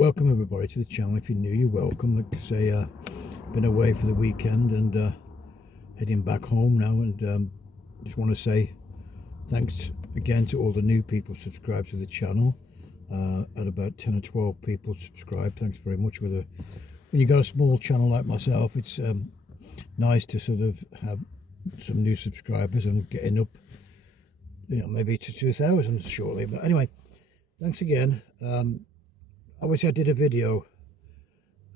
Welcome everybody to the channel. If you're new, you're welcome. Like I say, been away for the weekend and heading back home now, and just want to say thanks again to all the new people subscribed to the channel. At about 10 or 12 people subscribed. Thanks very much. When you got a small channel like myself, it's nice to sort of have some new subscribers and getting up, maybe to 2,000 shortly. But anyway, thanks again. Obviously I did a video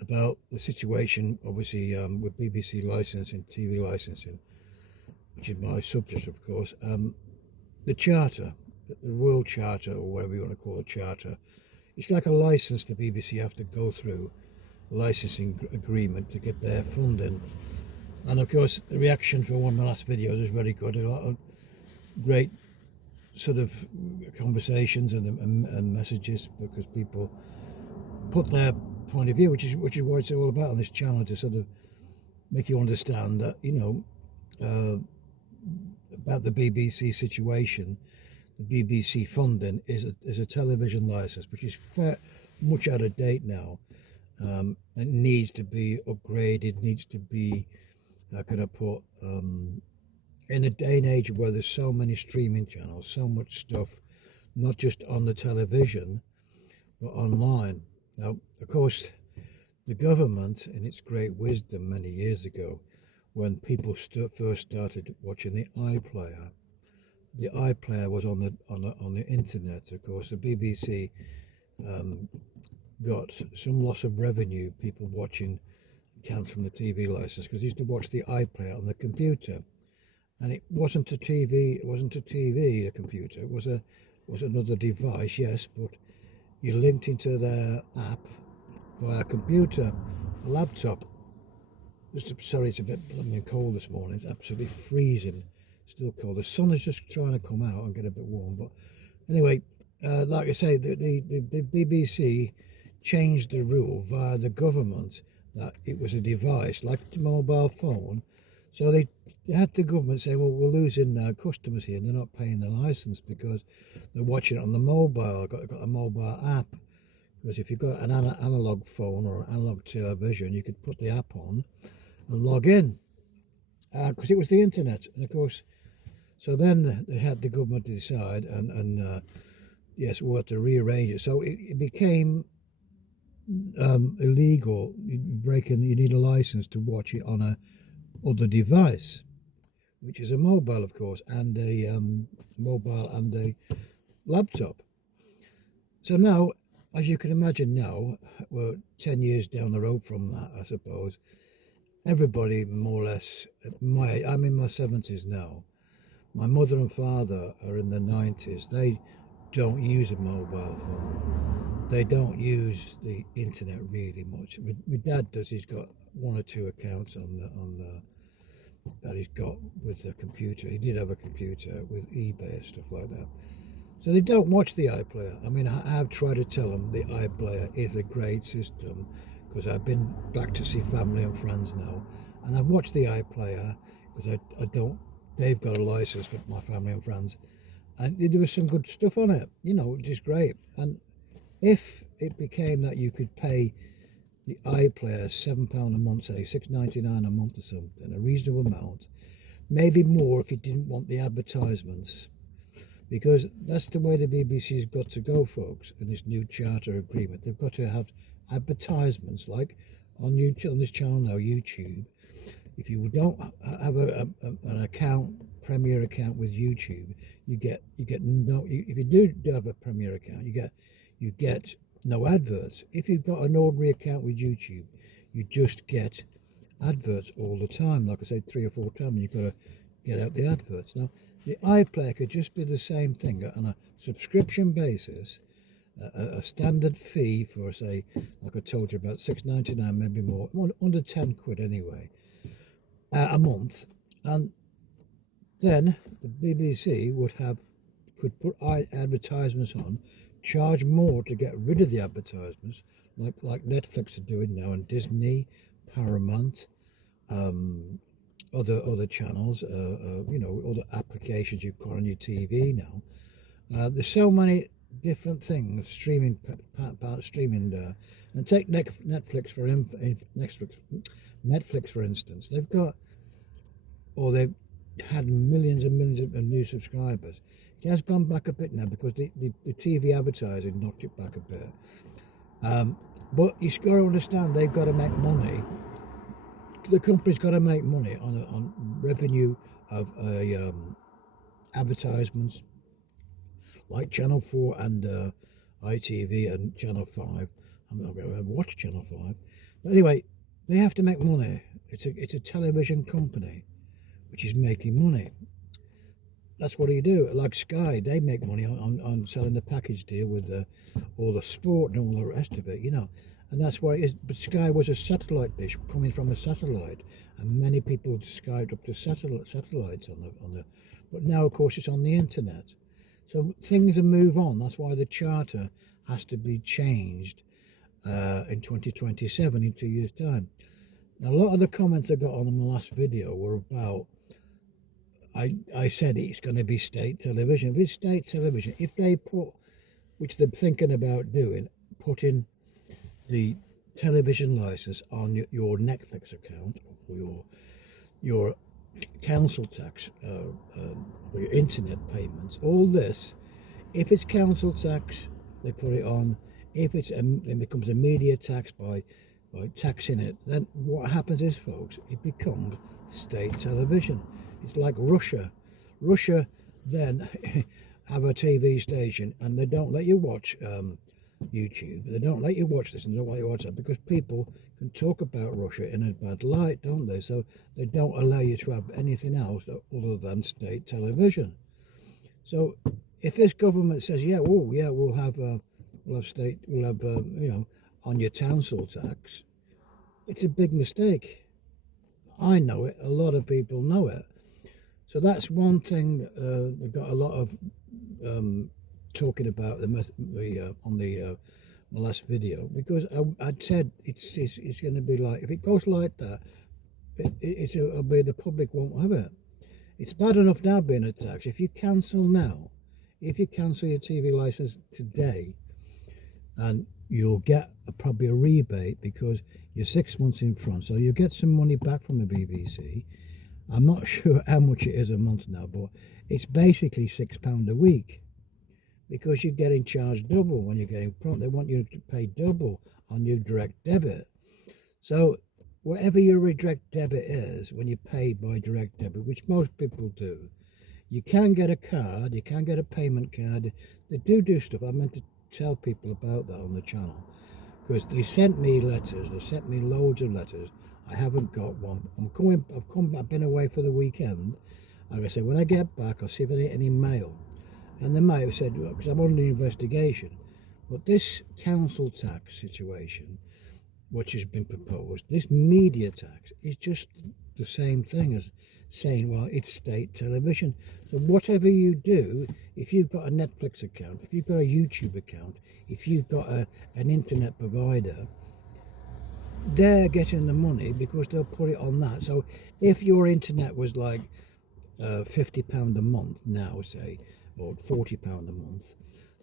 about the situation, obviously, with BBC licensing, TV licensing, which is my subject, of course. The charter, the Royal Charter, or whatever you want to call a charter, it's like a license the BBC have to go through, a licensing agreement to get their funding. And of course, the reaction for one of my last videos was very good. A lot of great sort of conversations and messages, because people put their point of view, which is what it's all about on this channel, to sort of make you understand that, about the BBC situation. The BBC funding is a television license, which is much out of date now. It needs to be upgraded, needs to be, how can I put, in a day and age where there's so many streaming channels, so much stuff, not just on the television, but online. Now, of course, the government, in its great wisdom many years ago, when people first started watching the iPlayer was on the internet. Of course, the BBC got some loss of revenue, people watching, cancelling the TV license, because they used to watch the iPlayer on the computer, and it wasn't a TV. It wasn't a TV, a computer. It was another device, yes, but you linked into their app via a computer, a laptop. Sorry, it's a bit cold this morning. It's absolutely freezing, still cold. The sun is just trying to come out and get a bit warm. But anyway, like I say, the BBC changed the rule via the government that it was a device like a mobile phone. So they had the government saying, well, we're losing customers here, and they're not paying the license because they're watching it on the mobile. Got a mobile app, because if you've got an analog phone or an analog television, you could put the app on and log in, because it was the internet. And of course, so then they had the government to decide, and yes, we had to rearrange it. So it became illegal. You need a license to watch it on a other device, which is a mobile, of course, and a mobile and a laptop. So now, as you can imagine, now we're 10 years down the road from that, I suppose. Everybody, more or less, I'm in my 70s now. My mother and father are in their 90s. They don't use a mobile phone. They don't use the internet really much. My dad does. He's got one or two accounts that he's got with the computer. He did have a computer with eBay and stuff like that. So they don't watch the iPlayer. I mean, I've tried to tell them the iPlayer is a great system, because I've been back to see family and friends now, and I've watched the iPlayer because they've got a license with my family and friends, and there was some good stuff on it, which is great. And if it became that you could pay the iPlayer £7 a month, say £6.99 a month or something, a reasonable amount, maybe more if you didn't want the advertisements, because that's the way the BBC's got to go, folks. In this new charter agreement, they've got to have advertisements, like on this channel now, YouTube. If you don't have an account, Premier account with YouTube, you get no. If you do have a Premier account, you get no adverts. If you've got an ordinary account with YouTube, you just get adverts all the time. Like I said, 3 or 4 times, you've got to get out the adverts. Now, the iPlayer could just be the same thing on a subscription basis, a standard fee for, say, like I told you, about £6.99, maybe more, under 10 quid anyway, a month. And then the BBC could put advertisements on, charge more to get rid of the advertisements, like Netflix are doing now, and Disney, Paramount, other channels, other applications you've got on your TV now. There's so many different things, streaming, streaming, and take Netflix for Netflix for instance. They've got, or they've had millions and millions of new subscribers. It has gone back a bit now because the TV advertising knocked it back a bit. But you've got to understand, they've got to make money. The company's got to make money on revenue of advertisements, like Channel 4 and ITV and Channel 5. I'm not going to watch Channel 5. But anyway, they have to make money. It's a television company which is making money. That's what you do. Like Sky, they make money on selling the package deal with all the sport and all the rest of it, you know. And that's why it is. But Sky was a satellite dish coming from a satellite, and many people subscribed up to satellites on the. But now, of course, it's on the internet. So things move on. That's why the charter has to be changed in 2027, in 2 years' time. Now, a lot of the comments I got on my last video were about. I said it's going to be state television. If it's state television, if they put, which they're thinking about doing, putting the television license on your Netflix account or your council tax or your internet payments, all this, if it's council tax, they put it on. If it's it becomes a media tax by taxing it, then what happens is, folks, it becomes state television. It's like Russia. Russia then have a TV station and they don't let you watch YouTube. They don't let you watch this and they don't let you watch that because people can talk about Russia in a bad light, don't they? So they don't allow you to have anything else other than state television. So if this government says, we'll have state, on your council tax, it's a big mistake. I know it. A lot of people know it. So that's one thing I got a lot of talking about on the my last video, because I'd said it's going to be like, if it goes like that, it'll be, the public won't have it. It's bad enough now being a tax. If you cancel your TV license today, and you'll get probably a rebate because you're 6 months in front, so you'll get some money back from the BBC. I'm not sure how much it is a month now, but it's basically £6 a week because you're getting charged double when you're getting prompt. They want you to pay double on your direct debit. So whatever your direct debit is, when you pay by direct debit, which most people do, you can get a card, you can get a payment card. They do stuff. I meant to tell people about that on the channel because they sent me letters. They sent me loads of letters. I haven't got one. I've been away for the weekend. Like I said, when I get back, I'll see if I get any mail. And they might have said, because I'm under investigation, but this council tax situation, which has been proposed, this media tax, is just the same thing as saying, well, it's state television. So whatever you do, if you've got a Netflix account, if you've got a YouTube account, if you've got an internet provider, they're getting the money because they'll put it on that. So if your internet was like £50 a month now, say, or £40 a month,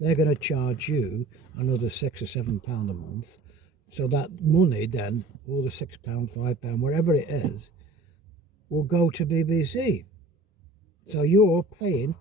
they're going to charge you another £6 or £7 a month. So that money then, all the £6, £5, whatever it is, will go to BBC. So you're paying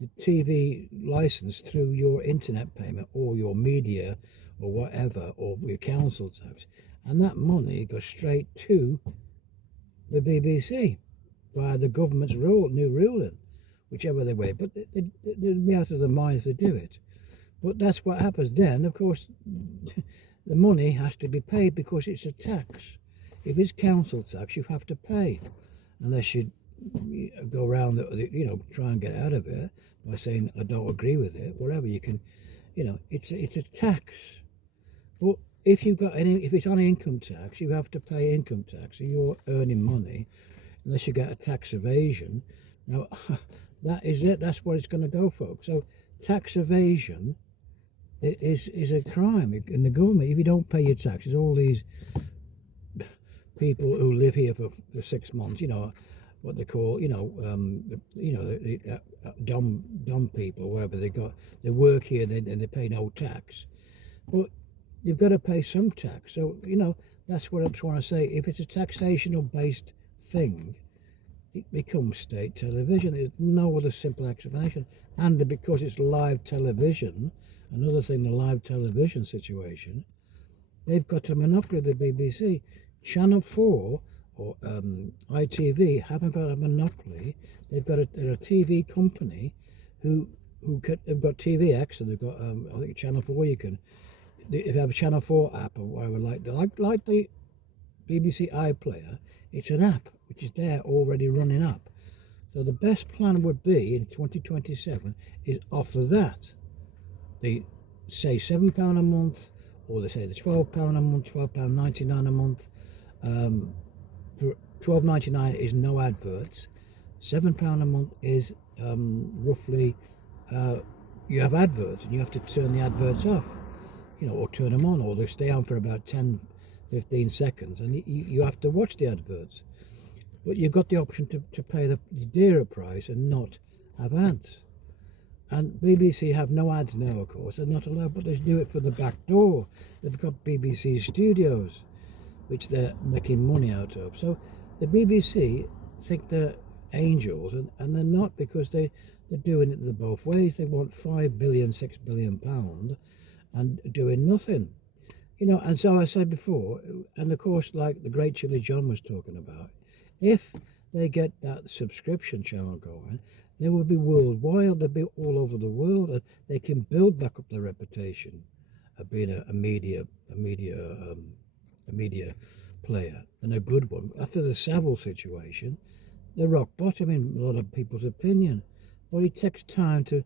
the TV license through your internet payment or your media or whatever, or your council tax. And that money goes straight to the BBC via the government's new ruling, whichever they way. But they'd be out of their mind if they do it. But that's what happens then. Of course, the money has to be paid because it's a tax. If it's council tax, you have to pay, unless you go around, try and get out of it by saying I don't agree with it. Whatever you can, it's a tax. But if it's on income tax, you have to pay income tax. So you're earning money, unless you get a tax evasion. Now, that is it. That's what it's going to go, folks. So tax evasion is a crime in the government. If you don't pay your taxes, all these people who live here for 6 months, what they call, dumb people, wherever they work here and they pay no tax. But you've got to pay some tax. So, that's what I'm trying to say. If it's a taxational based thing, it becomes state television. There's no other simple explanation. And because it's live television, another thing, the live television situation, they've got a monopoly, the BBC. Channel 4 or ITV haven't got a monopoly. They're a TV company they've got TVX, and they've got I think Channel 4. If you have a Channel 4 app or whatever, like the BBC iPlayer, it's an app which is there already running up. So the best plan would be in 2027 is offer that. They say £7 a month, or they say the £12 a month, £12.99 a month. For £12.99 is no adverts. £7 a month is roughly you have adverts and you have to turn the adverts off, or turn them on, or they stay on for about 10-15 seconds, and you have to watch the adverts. But you've got the option to pay the dearer price and not have ads. And BBC have no ads now, of course. They're not allowed, but they do it for the back door. They've got BBC Studios, which they're making money out of. So the BBC think they're angels, and they're not, because they're doing it both ways. They want £5 billion, £6 billion and doing nothing. And so I said before, and of course, like the great Chili John was talking about, if they get that subscription channel going, they will be worldwide. They'll be all over the world, and they can build back up their reputation of being a media player, and a good one. After the Savile situation, they're rock bottom in a lot of people's opinion, but it takes time to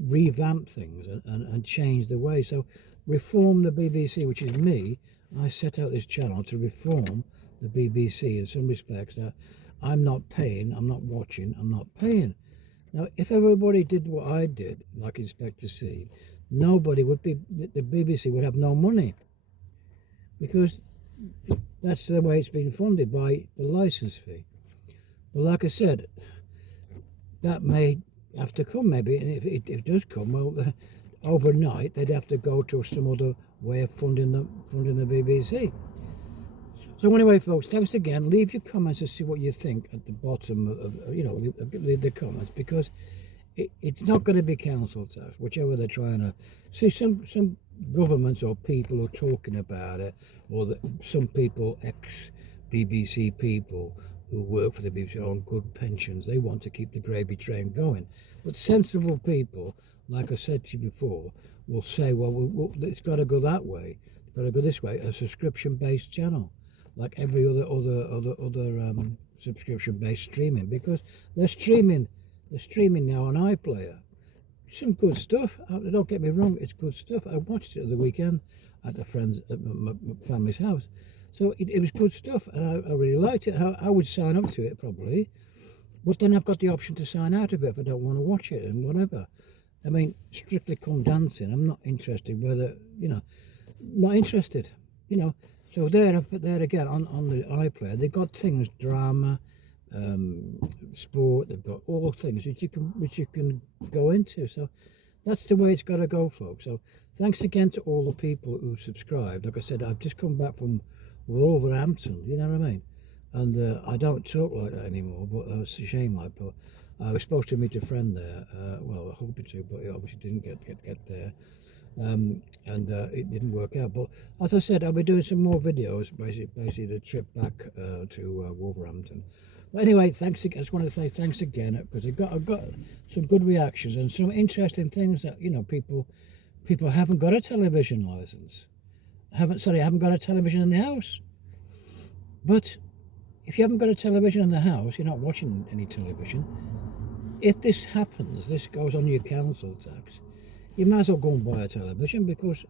revamp things and change the way. So reform the BBC, which is me. I set out this channel to reform the BBC in some respects, that I'm not paying, I'm not watching, I'm not paying. Now, if everybody did what I did, like Inspector C, nobody would be, the BBC would have no money, because that's the way it's been funded, by the licence fee. But like I said, that may have to come, maybe, and if it does come, well, overnight they'd have to go to some other way of funding the BBC. So anyway, folks, thanks again. Leave your comments to see what you think at the bottom of leave the comments, because it's not going to be council tax, whichever they're trying to. See, some governments or people are talking about it, or some people, ex-BBC people who work for the BBC, are on good pensions. They want to keep the gravy train going. But sensible people, like I said to you before, will say, well, it's got to go that way. It's got to go this way, a subscription-based channel, like every other subscription-based streaming, because they're streaming now on iPlayer. Some good stuff. Don't get me wrong, it's good stuff. I watched it at the weekend at my family's house. So it was good stuff, and I really liked it. I would sign up to it probably, but then I've got the option to sign out of it if I don't want to watch it and whatever. I mean, Strictly Come Dancing, I'm not interested. Not interested. So there again on the iPlayer, they've got things, drama, sport. They've got all things which you can go into. So that's the way it's got to go, folks. So thanks again to all the people who subscribed. Like I said, I've just come back from Wolverhampton. You know what I mean? And I don't talk like that anymore. But it's a shame. But I was supposed to meet a friend there. Well, I was hoping to, but it obviously didn't get there. And it didn't work out. But as I said, I'll be doing some more videos, basically the trip back to Wolverhampton. But anyway, thanks again. I just wanted to say thanks again, because I got some good reactions and some interesting things that people haven't got a television license. Haven't got a television in the house. But if you haven't got a television in the house, you're not watching any television. If this happens, this goes on your council tax, you might as well go and buy a television, because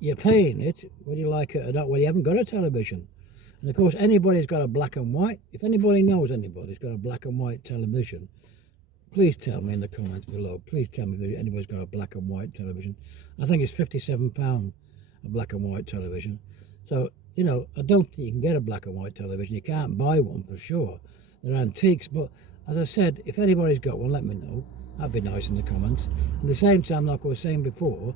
you're paying it, whether you like it or not. Well, you haven't got a television. And of course, anybody's got a black and white. If anybody knows anybody's got a black and white television, please tell me in the comments below. Please tell me if anybody's got a black and white television. I think it's £57 a black and white television. So, I don't think you can get a black and white television. You can't buy one for sure. they're antiques. But as I said, if anybody's got one, let me know. That'd be nice in the comments. At the same time, like I was saying before,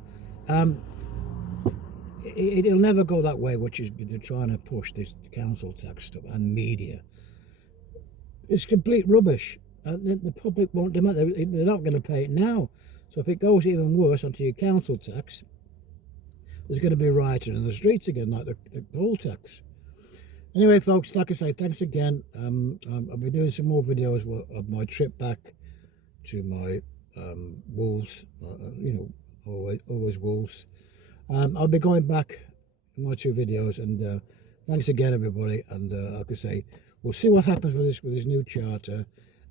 it'll never go that way, which is they're trying to push this council tax stuff and media. It's complete rubbish. The public won't demand. They're not going to pay it now. So if it goes even worse onto your council tax, there's going to be rioting in the streets again, like the poll tax. Anyway, folks, like I say, thanks again. I'll be doing some more videos of my trip back to my Wolves. Always Wolves. I'll be going back in my 2 videos, and thanks again, everybody. And like I say, we'll see what happens with this new charter.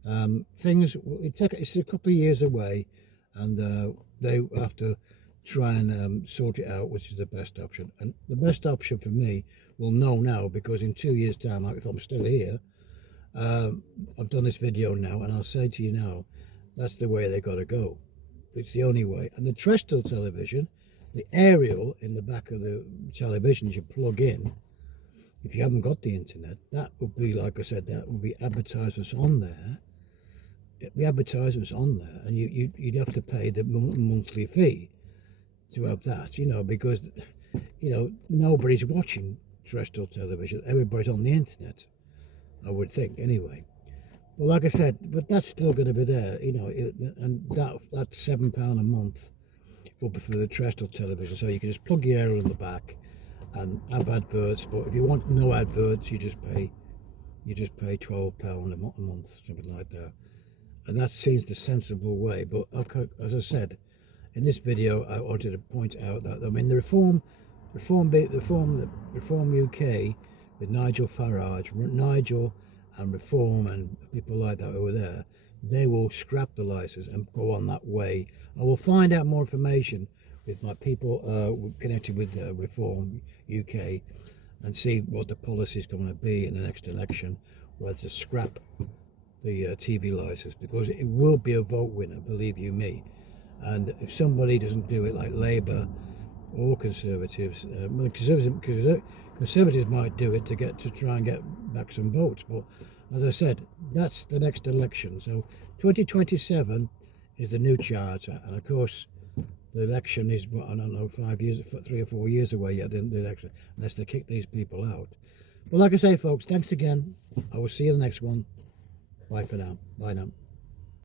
It's a couple of years away, and they have to try and sort it out, which is the best option. And the best option for me, we'll know now, because in 2 years' time, if I'm still here, I've done this video now, and I'll say to you now, that's the way they got to go. It's the only way. And the terrestrial television, the aerial in the back of the television you plug in, if you haven't got the internet, that would be, like I said, that would be advertisements on there. The advertisements on there, and you'd have to pay the monthly fee to have that, because, nobody's watching terrestrial television. Everybody's on the internet, I would think, anyway. Well, like I said, but that's still going to be there, and that's £7 a month will be for the terrestrial television. So you can just plug your aerial in the back and have adverts. But if you want no adverts, you just pay £12 a month, something like that. And that seems the sensible way. But as I said, in this video, I wanted to point out that, the Reform UK with Nigel Farage, Nigel and Reform and people like that over there, they will scrap the license and go on that way. I will find out more information with my people connected with Reform UK and see what the policy is going to be in the next election, whether to scrap the TV license, because it will be a vote winner, believe you me. And if somebody doesn't do it, like Labour or Conservatives, Conservatives might do it to try and get back some votes. But as I said, that's the next election. So 2027 is the new charter, and of course the election is, I don't know, 3 or 4 years away yet, the election, unless they kick these people out. But like I say, folks, thanks again. I will see you in the next one. Bye for now. Bye now.